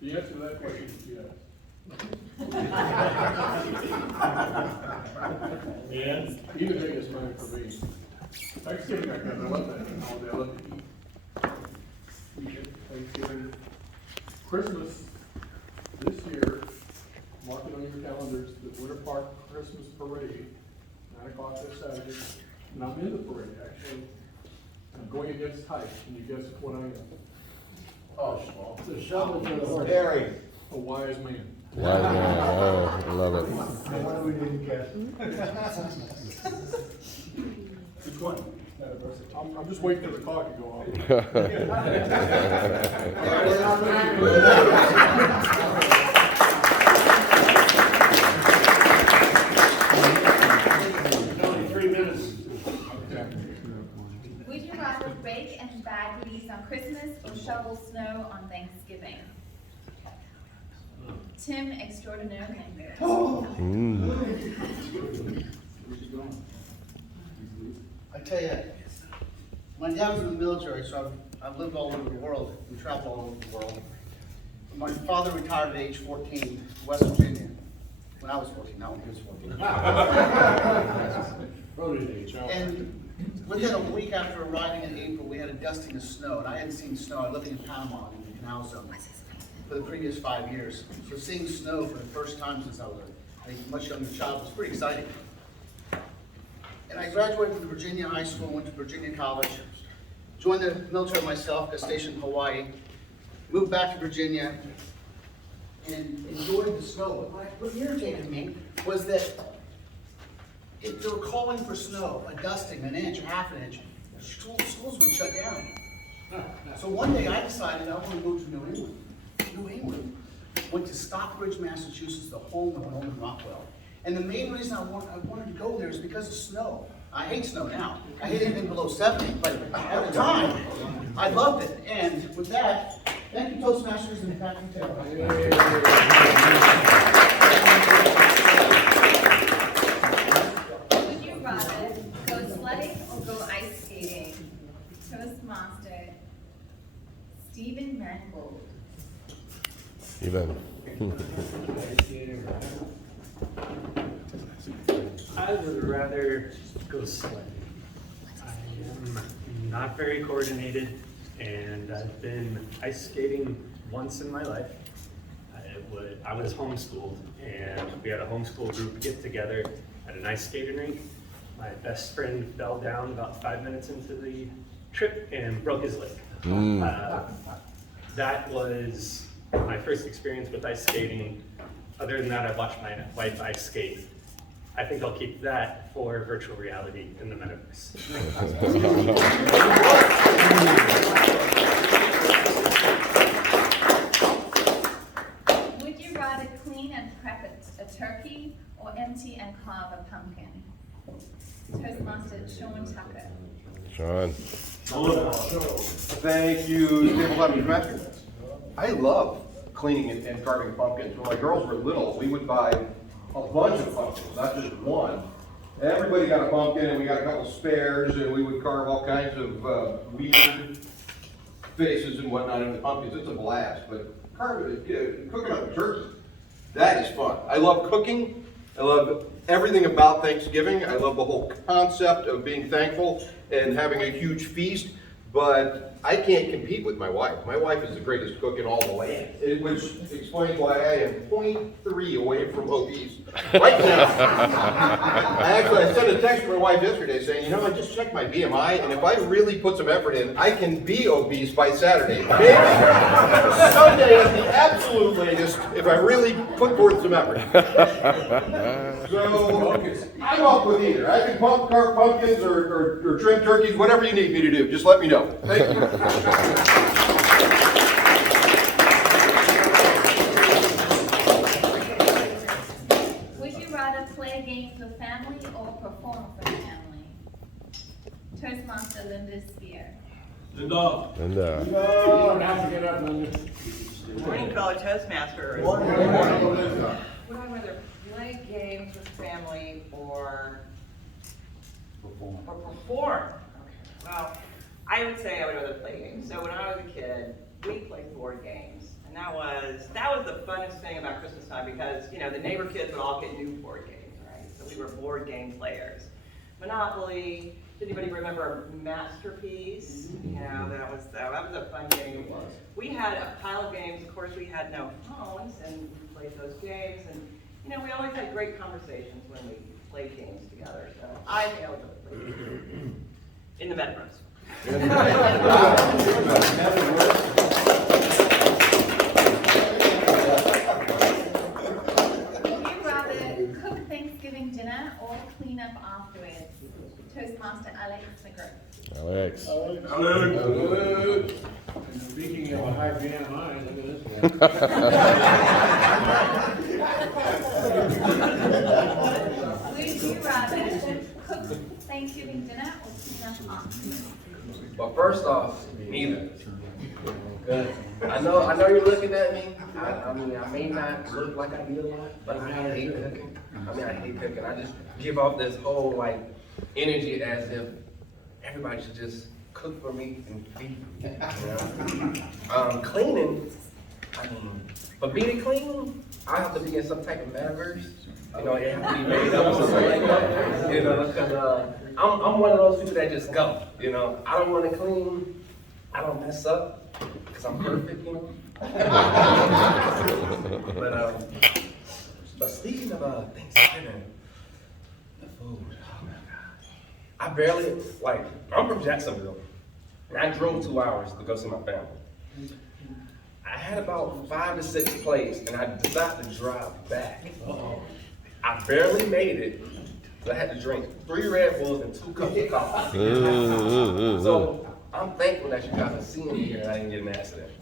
The answer to that question is yes. And even the biggest moment for me, Thanksgiving, I love that holiday, I love to eat. We get Thanksgiving, Christmas, this year, mark it on your calendars, the Winter Park Christmas Parade, 9 o'clock this Saturday, and I'm in the parade, actually. I'm going against type, can you guess what I am? Oh, small. The shovel for the horse. Harry. A wise man. Wise man. Oh, I love it. No wonder we didn't guess. Which one? I'm just waiting for the clock to go off. Only 3 minutes. Would you rather bake and bag leaves on Christmas or shovel snow on Thanksgiving? Tim Extraordinaire Linger. I tell you, my dad was in the military, so I've lived all over the world and traveled all over the world. My father retired at age 14 in West Virginia. When I was 14, not when he was 14. And within a week after arriving in April, we had a dusting of snow, and I hadn't seen snow. I lived in Panama in the Canal Zone for the previous 5 years. So seeing snow for the first time since I was a much younger child was pretty exciting. And I graduated from Virginia High School, went to Virginia College, joined the military myself, got stationed in Hawaii, moved back to Virginia, and enjoyed the snow. But what irritated me was that if they were calling for snow, a dusting, an inch, a half an inch, schools would shut down. So one day I decided I want to move to New England. New England. Went to Stockbridge, Massachusetts, the home of Norman Rockwell. And the main reason I wanted to go there is because of snow. I hate snow now. I hate anything below 70, but at the time, I loved it. And with that, thank you Toastmasters and Captain Taylor. Would you rather go sledding or go ice skating? Toastmaster Stephen Mangold. Even. I would rather go sledding. I am not very coordinated, and I've been ice skating once in my life. I was homeschooled, and we had a homeschool group get together at an ice skating rink. My best friend fell down about 5 minutes into the trip and broke his leg. That was my first experience with ice skating. Other than that, I watched my wife ice skate. I think I'll keep that for virtual reality in the metaverse. Would you rather clean and prep a turkey or empty and carve a pumpkin? Toastmaster Sean Tucker. Sean. Thank you, Toastmaster. I love cleaning and carving pumpkins. When my girls were little, we would buy a bunch of pumpkins, not just one. Everybody got a pumpkin, and we got a couple spares, and we would carve all kinds of weird faces and whatnot in the pumpkins. It's a blast, but cooking up a turkey, that is fun. I love cooking. I love everything about Thanksgiving. I love the whole concept of being thankful and having a huge feast, but I can't compete with my wife. My wife is the greatest cook in all the land, which explains why I am 0.3 away from obese right now. I sent a text to my wife yesterday saying, I just checked my BMI, and if I really put some effort in, I can be obese by Saturday. Maybe Sunday at the absolute latest, if I really put forth some effort. So, I'm off with either. I can carve pumpkins or trim turkeys, whatever you need me to do. Just let me know. Thank you. Would you rather play games with family or perform for family? Toastmaster Linda Spear. And No, now to get up, Linda. Good morning, fellow Toastmasters. Morning. Would I rather play games with family or perform? Okay. Well, I would say I would rather play games. So when I was a kid, we played board games, And that was the funnest thing about Christmas time because, you know, the neighbor kids would all get new board games, right? So we were board game players. Monopoly, did anybody remember Masterpiece? You know, that was a fun game. We had a pile of games. Of course, we had no phones, and we played those games. And, you know, we always had great conversations when we played games together. So I think I was a play in the metaverse. Would you rather cook Thanksgiving dinner or clean up afterwards? Toastmaster Alex McGriff. Alex. Hello. And speaking of a high BMI, look at this one. Would you rather cook Thanksgiving dinner or clean up afterwards? But first off, neither. Cause I know you're looking at me. I mean, I may not look like I do a lot, but I hate cooking. I hate cooking. I just give off this whole like energy as if everybody should just cook for me and feed me. You know? Cleaning. I mean, for me to clean, I have to be in some type of metaverse. You know, it has to be made up or something like that. You know, because I'm one of those people that just go. You know, I don't want to clean. I don't mess up because I'm perfect. You know. But speaking of Thanksgiving, the food. Oh my God. I barely I'm from Jacksonville, and I drove 2 hours to go see my family. I had about 5 to 6 plates, and I decided to drive back. I barely made it, so I had to drink 3 Red Bulls and 2 cups of coffee. So I'm thankful that you guys are seeing me here and I didn't get an accident.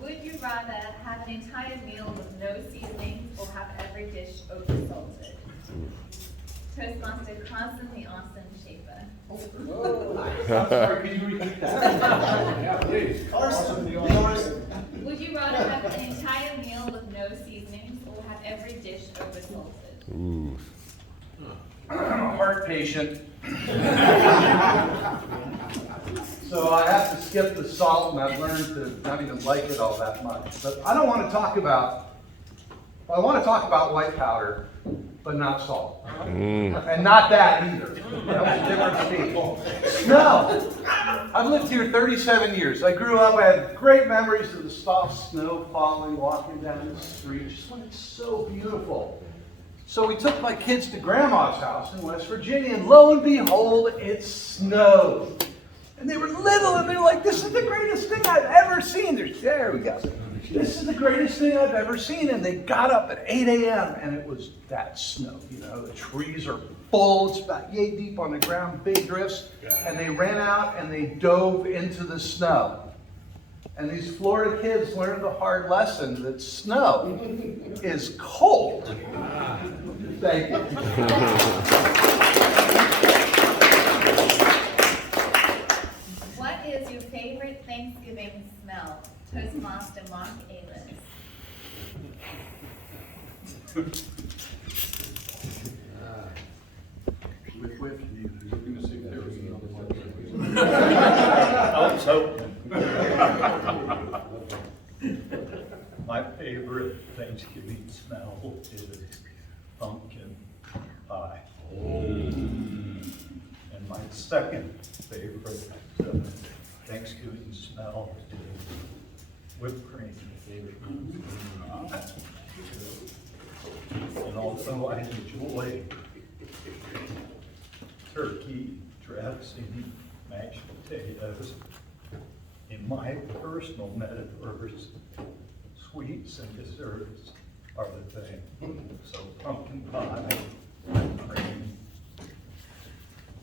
Would you rather have an entire meal with no seasonings or have every dish over-salted? Toastmaster constantly Austin Schaefer. I'm sorry, can you repeat that? Yeah, please. Would you rather have an entire meal with no seasonings or have every dish over-salted? Ooh. I'm a heart patient. So I have to skip the salt, and I've learned to not even like it all that much. But I don't want to talk about, I want to talk about white powder, but not salt. And not that either. That was a different speech. No, I've lived here 37 years. I grew up, I had great memories of the soft snow falling, walking down the street, just when it's so beautiful. So we took my kids to Grandma's house in West Virginia, and lo and behold, it snowed. And they were little, and they were like, this is the greatest thing I've ever seen. There we go. This is the greatest thing I've ever seen. And they got up at 8 a.m., and it was that snow. You know, the trees are full. It's about yay deep on the ground, big drifts. And they ran out, and they dove into the snow. And these Florida kids learned the hard lesson that snow is cold. Thank you. What is your favorite Thanksgiving smell? Toastmaster Mark Aylis. Which you looking to see if there was another one? I was hoping. My favorite Thanksgiving smell is pumpkin pie. And my second favorite Thanksgiving smell is whipped cream. And also I enjoy turkey dressing, mashed potatoes. In my personal metaverse, sweets and desserts are the thing. So pumpkin pie, whipped cream,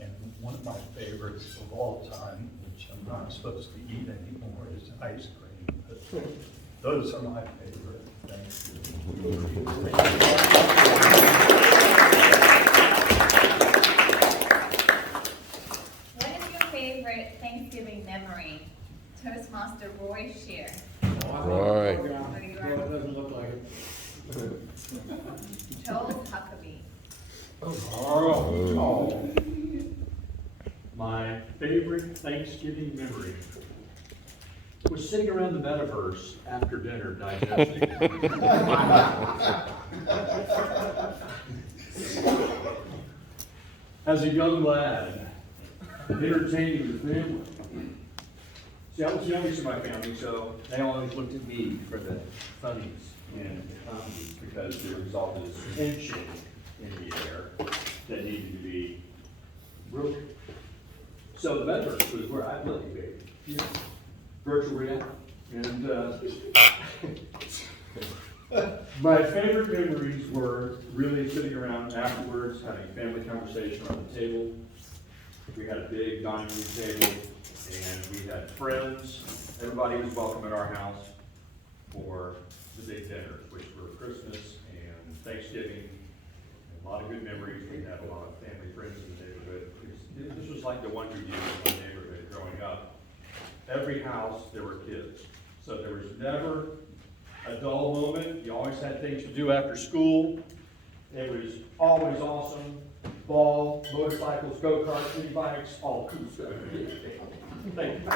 and one of my favorites of all time, which I'm not supposed to eat anymore, is ice cream. But those are my favorite. Thank you. What is your favorite Thanksgiving memory? Toastmaster Roy Shear. Roy. What do you Well, it write? doesn't look like it. Joel Huckabee. Oh. My favorite Thanksgiving memory was sitting around the metaverse after dinner digesting. As a young lad, entertaining the family. See, I was the youngest in my family, so they always looked at me for the funnies and comedies because there was all this tension in the air that needed to be broken. So the metaverse was where I lived, baby. Virtual reality. And my favorite memories were really sitting around afterwards, having a family conversation around the table. We had a big dining room table, and we had friends. Everybody was welcome at our house for the big dinners, which were Christmas and Thanksgiving. A lot of good memories. We had a lot of family friends in the neighborhood. This was like the Wonder Years in the neighborhood growing up. Every house, there were kids. So there was never a dull moment. You always had things to do after school. It was always awesome. Ball, motorcycles, go-karts, mini bikes, all cool stuff. Thank you.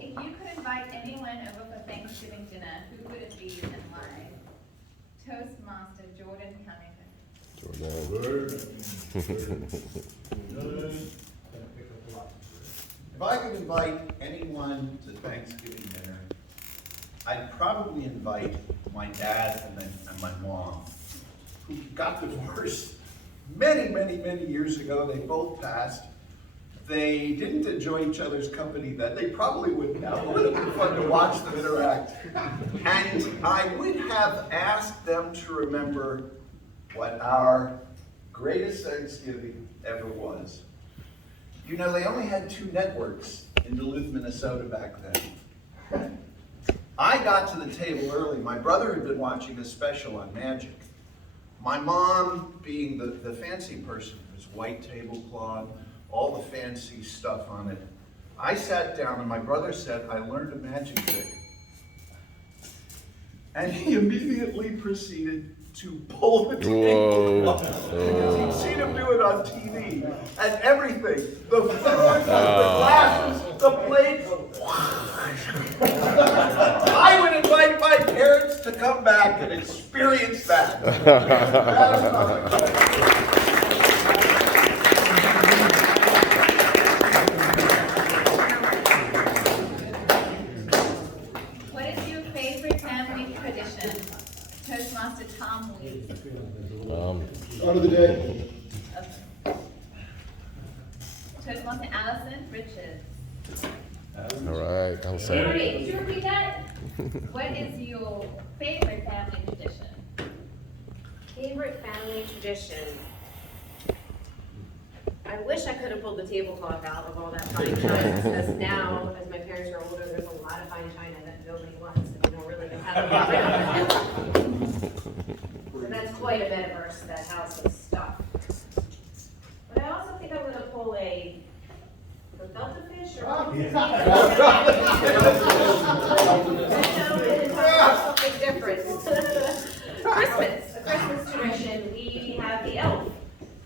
If you could invite anyone over for Thanksgiving dinner, who would it be and why? Toastmaster Jordan Cunnington. If I could invite anyone to Thanksgiving dinner, I'd probably invite my dad and my mom, who got divorced many years ago. They both passed. They didn't enjoy each other's company then. They probably wouldn't now. It would have been fun to watch them interact. And I would have asked them to remember what our greatest Thanksgiving ever was. You know, they only had 2 networks in Duluth, Minnesota back then. I got to the table early. My brother had been watching a special on magic. My mom, being the fancy person, was white tablecloth, all the fancy stuff on it. I sat down and my brother said, "I learned a magic trick." And he immediately proceeded to pull the tablecloth. Because he'd seen him do it on TV. And everything, the forks, the glasses, the plates. I would invite my parents to come back and experience that. What is your favorite family tradition? Toastmaster Tom Lee. Start of the day. Toastmaster Allison Richards. All right, I'm sorry. Henry, did you repeat that? What is your favorite family tradition? Favorite family tradition? I wish I could have pulled the tablecloth out of all that fine china, because now, as my parents are older, there's a lot of fine china that nobody wants, and we don't really know how to get rid of it. So that's quite a metaverse, that house of stuff. But I also think I'm gonna pull a gefilte fish or something different. Christmas, a Christmas tradition, we have the elf,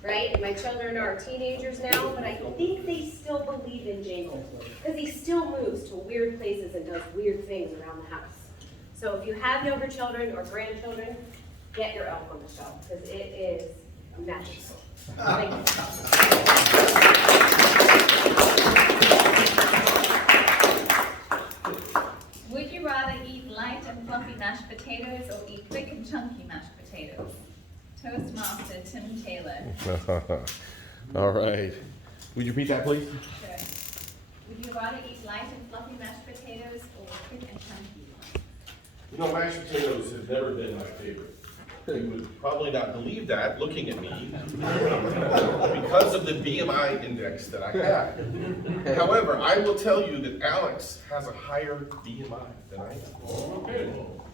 right? And my children are teenagers now, but I think they still believe in Jingle, because he still moves to weird places and does weird things around the house. So if you have younger children or grandchildren, get your elf on the shelf, because it is magical. Thank you. Would you rather eat light and fluffy mashed potatoes or eat quick and chunky mashed potatoes? Toastmaster Tim Taylor. All right. Would you repeat that, please? Sure. Would you rather eat light and fluffy mashed potatoes or quick and chunky? You know, mashed potatoes have never been my favorite. You would probably not believe that looking at me because of the BMI index that I have. However, I will tell you that Alex has a higher BMI than I have.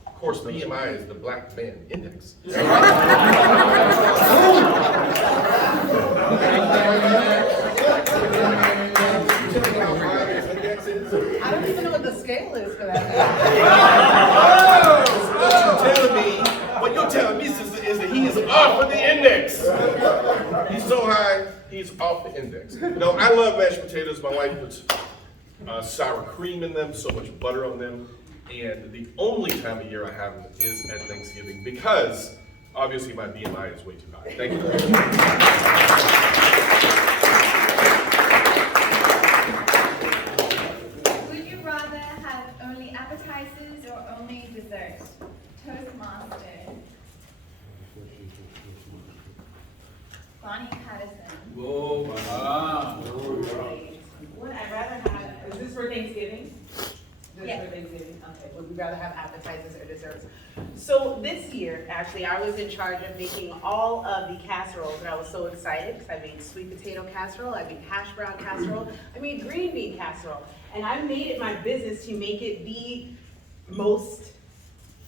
Of course, BMI is the black man index. I don't even know what the scale is for that. What you're telling me, is that he is off of the index. He's so high, he's off the index. No, I love mashed potatoes. My wife puts sour cream in them, so much butter on them. And the only time of year I have them is at Thanksgiving because obviously my BMI is way too high. Thank you. Would you rather have only appetizers or only dessert? Toastmaster. Bonnie Patterson. Would I rather have, is this for Thanksgiving? This Yes. for Thanksgiving, okay, would we rather have appetizers or desserts? So this year, actually, I was in charge of making all of the casseroles, and I was so excited, because I made sweet potato casserole, I made hash brown casserole, I made green bean casserole, and I made it my business to make it the most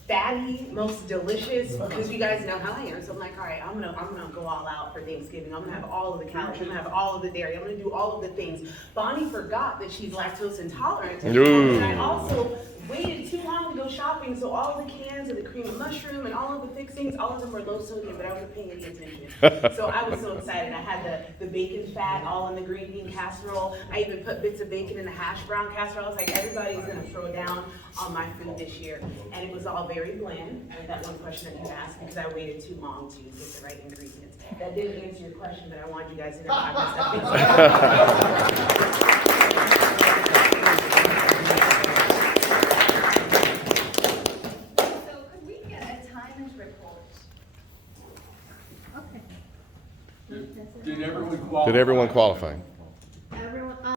fatty, most delicious, because you guys know how I am. So I'm like, all right, I'm gonna go all out for Thanksgiving. I'm gonna have all of the calories, I'm gonna have all of the dairy, I'm gonna do all of the things. Bonnie forgot that she's lactose intolerant. Ooh. And I also waited too long to go shopping, so all of the cans of the cream of mushroom and all of the fixings, all of them were low sodium, but I wasn't paying any attention. So I was so excited. I had the bacon fat all in the green bean casserole. I even put bits of bacon in the hash brown casserole. I was like, everybody's gonna throw down on my food this year. And it was all very bland, and that one question that you asked, because I waited too long to get the right ingredients. That didn't answer your question, but I wanted you guys to know I messed up. So could we get a timers report? Okay. Did everyone qualify? Did everyone qualify?